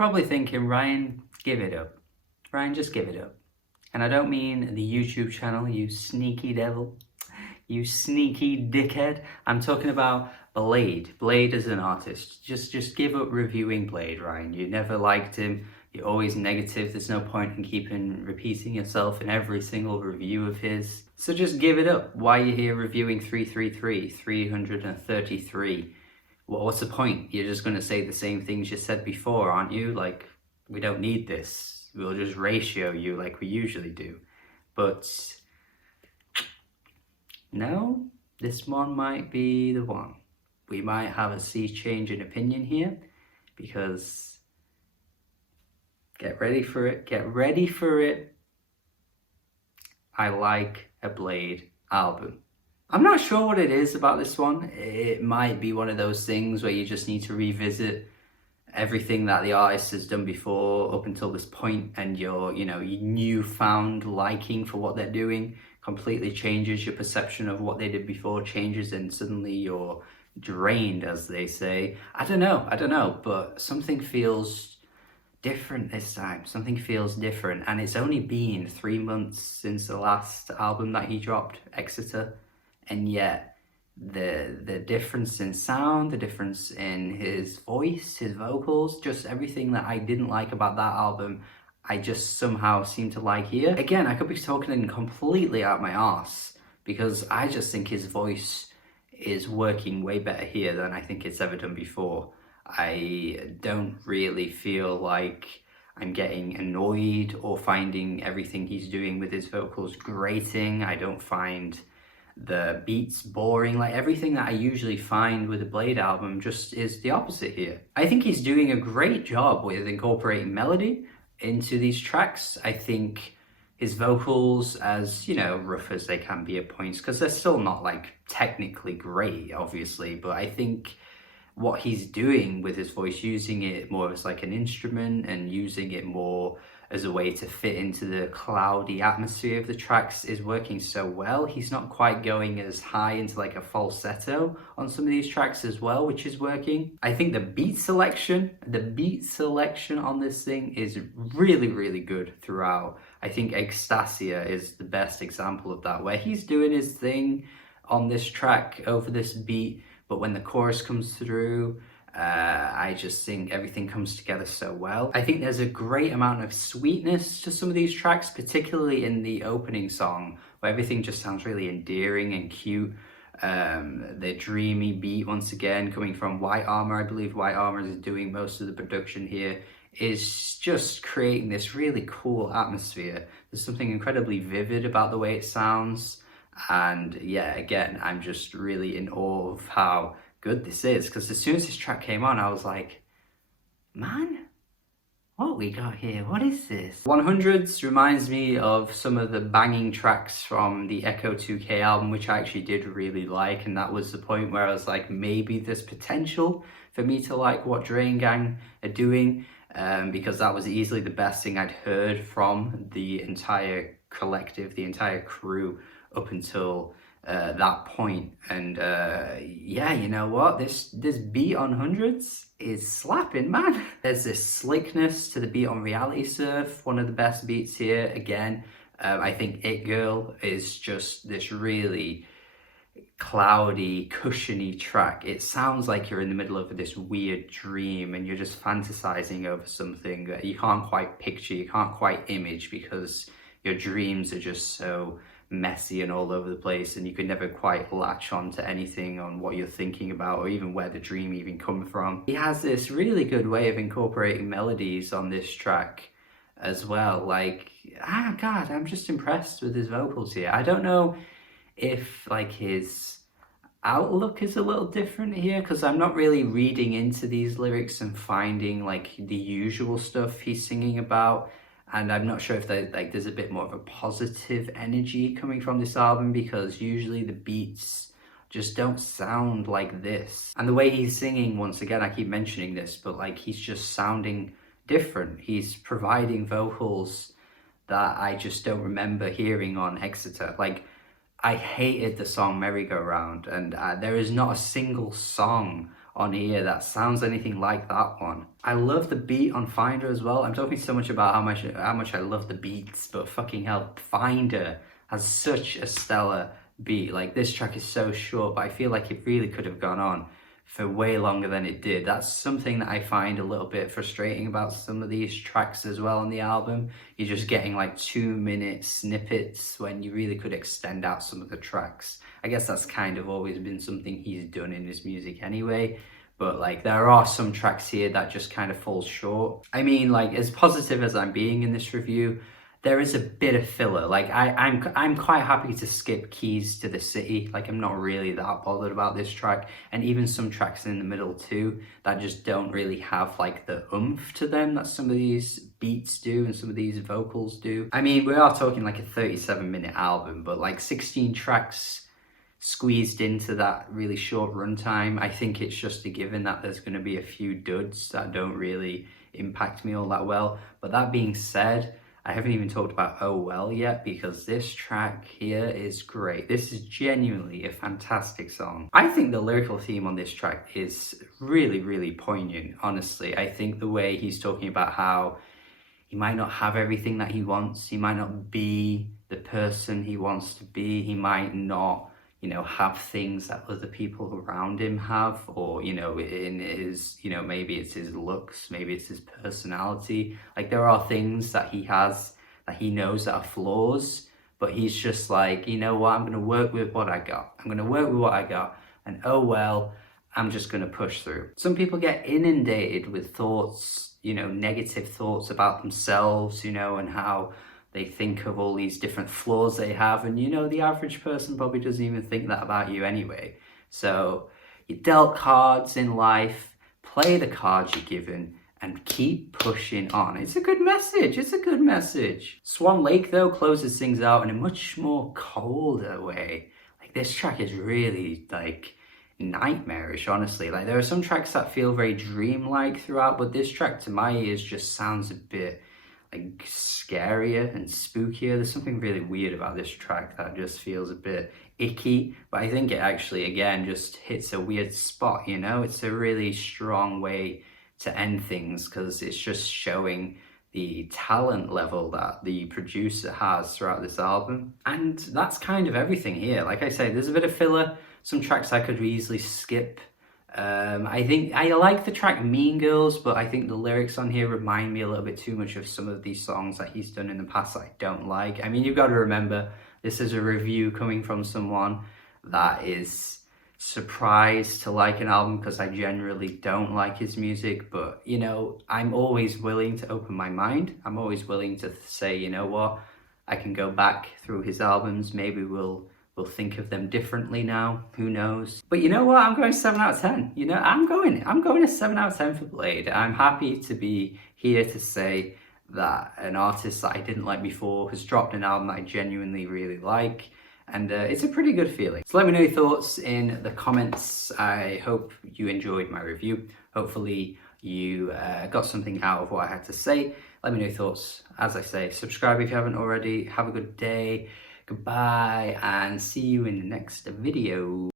probably thinking, Ryan, give it up. Ryan, just give it up. And I don't mean the YouTube channel, you sneaky devil, you sneaky dickhead. I'm talking about Bladee. Bladee as an artist. Just give up reviewing Bladee, Ryan. You never liked him. You're always negative. There's no point in keeping repeating yourself in every single review of his. So just give it up. Why are you here reviewing 333? Well, what's the point? You're just going to say the same things you said before, aren't you? Like, we don't need this. We'll just ratio you like we usually do. But no, this one might be the one. We might have a sea change in opinion here, because get ready for it. I like a Bladee album. I'm not sure what it is about this one. It might be one of those things where you just need to revisit everything that the artist has done before up until this point, and your newfound liking for what they're doing completely changes your perception of what they did before, changes, and suddenly you're drained, as they say. I don't know, but something feels different this time. Something feels different, and it's only been 3 months since the last album that he dropped, Exeter. And yet the difference in sound, the difference in his voice, his vocals, just everything that I didn't like about that album, I just somehow seem to like here. Again, I could be talking completely out my arse, because I just think his voice is working way better here than I think it's ever done before. I don't really feel like I'm getting annoyed or finding everything he's doing with his vocals grating. I don't find the beats boring. Like, everything that I usually find with a Bladee album just is the opposite here. I think he's doing a great job with incorporating melody into these tracks. I think his vocals, as rough as they can be at points, because they're still not like technically great, obviously, but I think what he's doing with his voice, using it more as like an instrument and using it more as a way to fit into the cloudy atmosphere of the tracks, is working so well. He's not quite going as high into like a falsetto on some of these tracks as well, which is working. I think the beat selection on this thing is really, really good throughout. I think Ecstasia is the best example of that, where he's doing his thing on this track over this beat, but when the chorus comes through, I just think everything comes together so well. I think there's a great amount of sweetness to some of these tracks, particularly in the opening song, where everything just sounds really endearing and cute. The dreamy beat, once again, coming from White Armor. I believe White Armor is doing most of the production here, is just creating this really cool atmosphere. There's something incredibly vivid about the way it sounds. And yeah, again, I'm just really in awe of how good this is, because as soon as this track came on, I was like, man, what we got here? What is this? 100s reminds me of some of the banging tracks from the Echo 2K album, which I actually did really like, and that was the point where I was like, maybe there's potential for me to like what Drain Gang are doing, because that was easily the best thing I'd heard from the entire collective, the entire crew, up until that point. And yeah, you know what, this beat on Hundreds is slapping, man. There's this slickness to the beat on Reality Surf, one of the best beats here. Again, I think It Girl is just this really cloudy, cushiony track. It sounds like you're in the middle of this weird dream and you're just fantasizing over something that you can't quite picture, you can't quite image, because your dreams are just so messy and all over the place, and you could never quite latch on to anything on what you're thinking about, or even where the dream even come from. He has this really good way of incorporating melodies on this track as well. Like, God, I'm just impressed with his vocals here. I don't know if like his outlook is a little different here, because I'm not really reading into these lyrics and finding like the usual stuff he's singing about. And I'm not sure if there's a bit more of a positive energy coming from this album, because usually the beats just don't sound like this. And the way he's singing, once again, I keep mentioning this, but like he's just sounding different. He's providing vocals that I just don't remember hearing on Exeter. Like, I hated the song Merry Go Round, and there is not a single song on here that sounds anything like that one. I love the beat on Finder as well. I'm talking so much about how much I love the beats, but fucking hell, Finder has such a stellar beat. Like, this track is so short, but I feel like it really could have gone on for way longer than it did. That's something that I find a little bit frustrating about some of these tracks as well on the album. You're just getting like 2-minute snippets when you really could extend out some of the tracks. I guess that's kind of always been something he's done in his music anyway. But like, there are some tracks here that just kind of fall short. I mean, like, as positive as I'm being in this review, there is a bit of filler. Like, I'm quite happy to skip Keys to the City. Like, I'm not really that bothered about this track, and even some tracks in the middle too that just don't really have like the oomph to them that some of these beats do and some of these vocals do. I mean, we are talking like a 37-minute album, but like 16 tracks squeezed into that really short runtime. I think it's just a given that there's going to be a few duds that don't really impact me all that well. But that being said, I haven't even talked about Oh Well yet, because this track here is great. This is genuinely a fantastic song. I think the lyrical theme on this track is really, really poignant, honestly. I think the way he's talking about how he might not have everything that he wants, he might not be the person he wants to be, he might not, you know, have things that other people around him have, or, you know, in his, you know, maybe it's his looks, maybe it's his personality. Like, there are things that he has that he knows that are flaws, but he's just like, you know what, I'm going to work with what I got. I'm going to work with what I got, and oh well, I'm just going to push through. Some people get inundated with thoughts, you know, negative thoughts about themselves, you know, and how they think of all these different flaws they have, and you know, the average person probably doesn't even think that about you anyway. So you dealt cards in life, play the cards you're given, and keep pushing on. It's a good message, it's a good message. Swan Lake though closes things out in a much more colder way. Like, this track is really like nightmarish, honestly. Like, there are some tracks that feel very dreamlike throughout, but this track to my ears just sounds a bit like scarier and spookier. There's something really weird about this track that just feels a bit icky, but I think it actually, again, just hits a weird spot, you know? It's a really strong way to end things, because it's just showing the talent level that the producer has throughout this album. And that's kind of everything here. Like I say, there's a bit of filler, some tracks I could easily skip. I think I like the track Mean Girls, but I think the lyrics on here remind me a little bit too much of some of these songs that he's done in the past that I don't like. I mean, you've got to remember, this is a review coming from someone that is surprised to like an album, because I generally don't like his music. But, you know, I'm always willing to open my mind. I'm always willing to say, you know what, I can go back through his albums. Maybe we'll think of them differently now, who knows. But you know what, I'm going 7 out of 10. You know, I'm going a 7 out of 10 for Bladee. I'm happy to be here to say that an artist that I didn't like before has dropped an album that I genuinely really like, and it's a pretty good feeling. So let me know your thoughts in the comments. I hope you enjoyed my review. Hopefully you got something out of what I had to say. Let me know your thoughts. As I say, subscribe if you haven't already. Have a good day. Goodbye, and see you in the next video.